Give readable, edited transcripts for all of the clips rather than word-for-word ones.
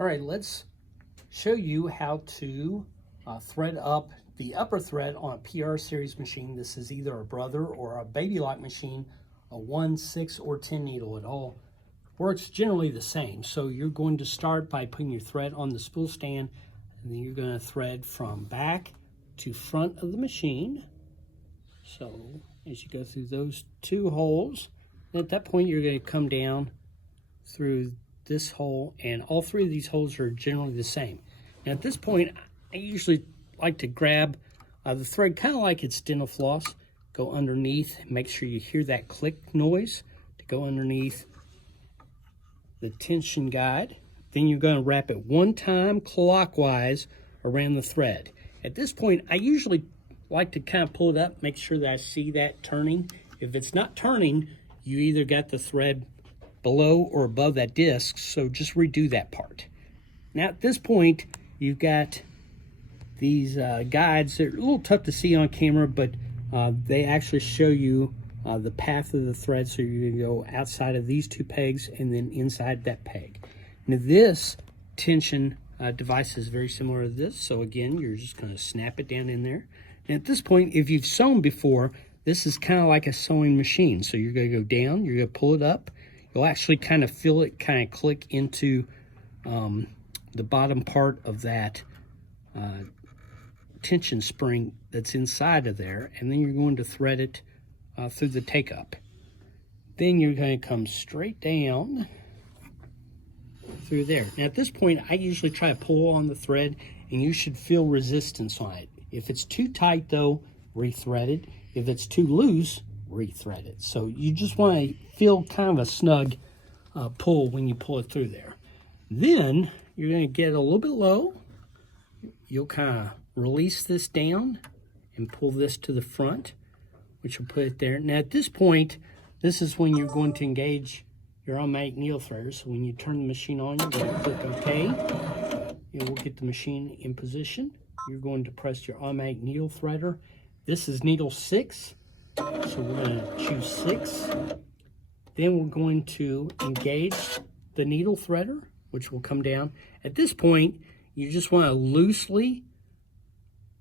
All right, let's show you how to thread up the upper thread on a PR series machine. This is either a brother or a baby lock machine, a 1, 6, or 10 needle. It all works generally the same. So you're going to start by putting your thread on the spool stand, and then you're going to thread from back to front of the machine. So as you go through those two holes, at that point you're going to come down through this hole, and all three of these holes are generally the same. Now at this point, I usually like to grab the thread kind of like it's dental floss, go underneath, make sure you hear that click noise to go underneath the tension guide. Then you're going to wrap it one time clockwise around the thread. At this point, I usually like to kind of pull it up, make sure that I see that turning. If it's not turning, you either got the thread below or above that disc, so just redo that part. Now at this point, you've got these guides. They're a little tough to see on camera, but they actually show you the path of the thread, so you're gonna go outside of these two pegs and then inside that peg. Now this tension device is very similar to this, so again, you're just gonna snap it down in there. And at this point, if you've sewn before, this is kind of like a sewing machine. So you're gonna go down, you're gonna pull it up, you'll actually kind of feel it kind of click into the bottom part of that tension spring that's inside of there, and then you're going to thread it through the take-up. Then you're going to come straight down through there. Now at this point, I usually try to pull on the thread, and you should feel resistance on it. If it's too tight though, re-thread it. If it's too loose, re-thread it. So you just want to feel kind of a snug pull when you pull it through there. Then you're going to get a little bit low. You'll kind of release this down and pull this to the front, which will put it there. Now at this point, this is when you're going to engage your automatic needle threader. So when you turn the machine on, you're going to click OK. It will get the machine in position. You're going to press your automatic needle threader. This is needle 6. So we're going to choose 6. Then we're going to engage the needle threader, which will come down. At this point, you just want to loosely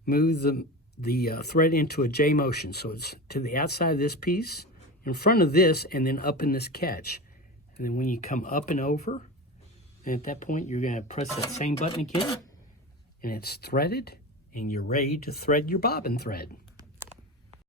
move the thread into a J motion. So it's to the outside of this piece, in front of this, and then up in this catch. And then when you come up and over, and at that point, you're going to press that same button again, and it's threaded, and you're ready to thread your bobbin thread.